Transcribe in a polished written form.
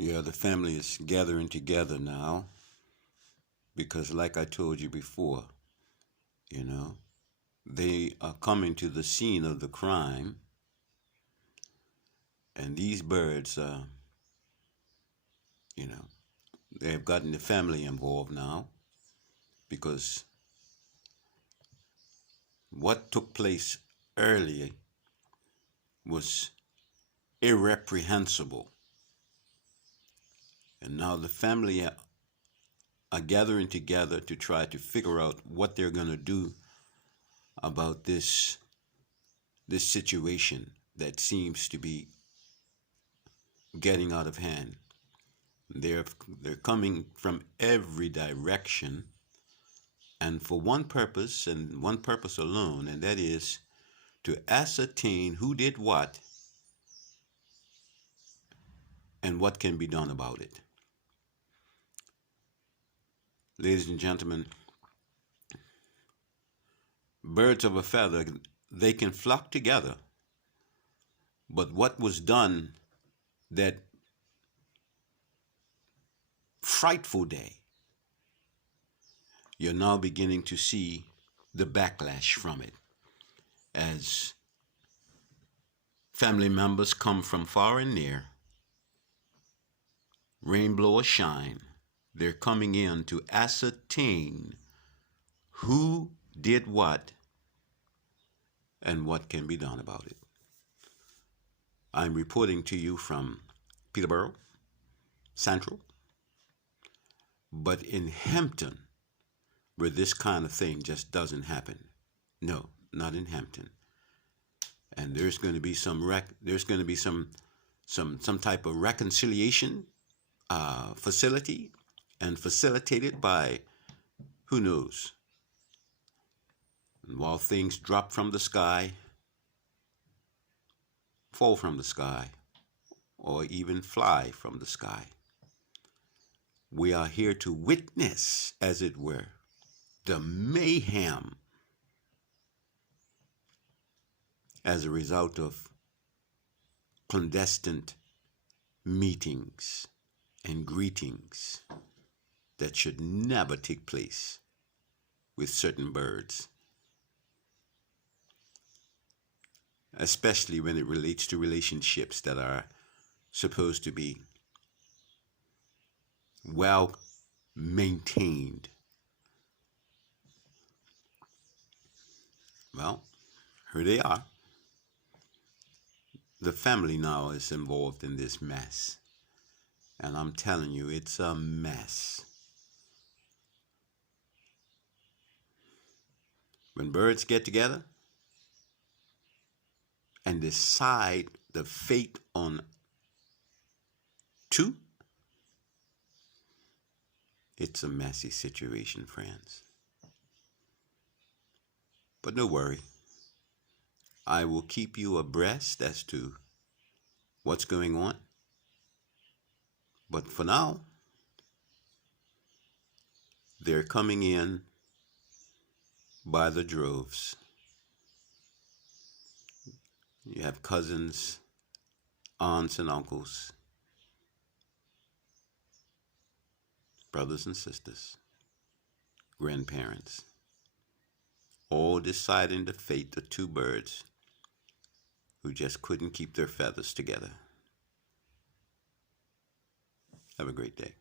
Yeah, the family is gathering together now because, like I told you before, you know, they are coming to the scene of the crime, and these birds, you know, they've gotten the family involved now because what took place earlier was irreprehensible. And now the family are gathering together to try to figure out what they're going to do about this situation that seems to be getting out of hand. They're they're coming from every direction and for one purpose and one purpose alone, and that is to ascertain who did what and what can be done about it. Ladies and gentlemen, birds of a feather, they can flock together. But what was done that frightful day, you're now beginning to see the backlash from it as family members come from far and near, rain blow or shine, they're coming in to ascertain who did what and what can be done about it. I'm reporting to you from Peterborough Central, but in Hampton, where this kind of thing just doesn't happen. No, not in Hampton. And there's going to be some type of reconciliation facility and facilitated by who knows. And while things drop from the sky, fall from the sky, or even fly from the sky, we are here to witness, as it were, the mayhem as a result of clandestine meetings and greetings that should never take place with certain birds, especially when it relates to relationships that are supposed to be well maintained. Well, here they are. The family now is involved in this mess. And I'm telling you, it's a mess. When birds get together and decide the fate on two, it's a messy situation, friends. But no worry. I will keep you abreast as to what's going on. But for now, they're coming in by the droves. You have cousins, aunts and uncles, brothers and sisters, grandparents, all deciding the fate of two birds who just couldn't keep their feathers together. Have a great day.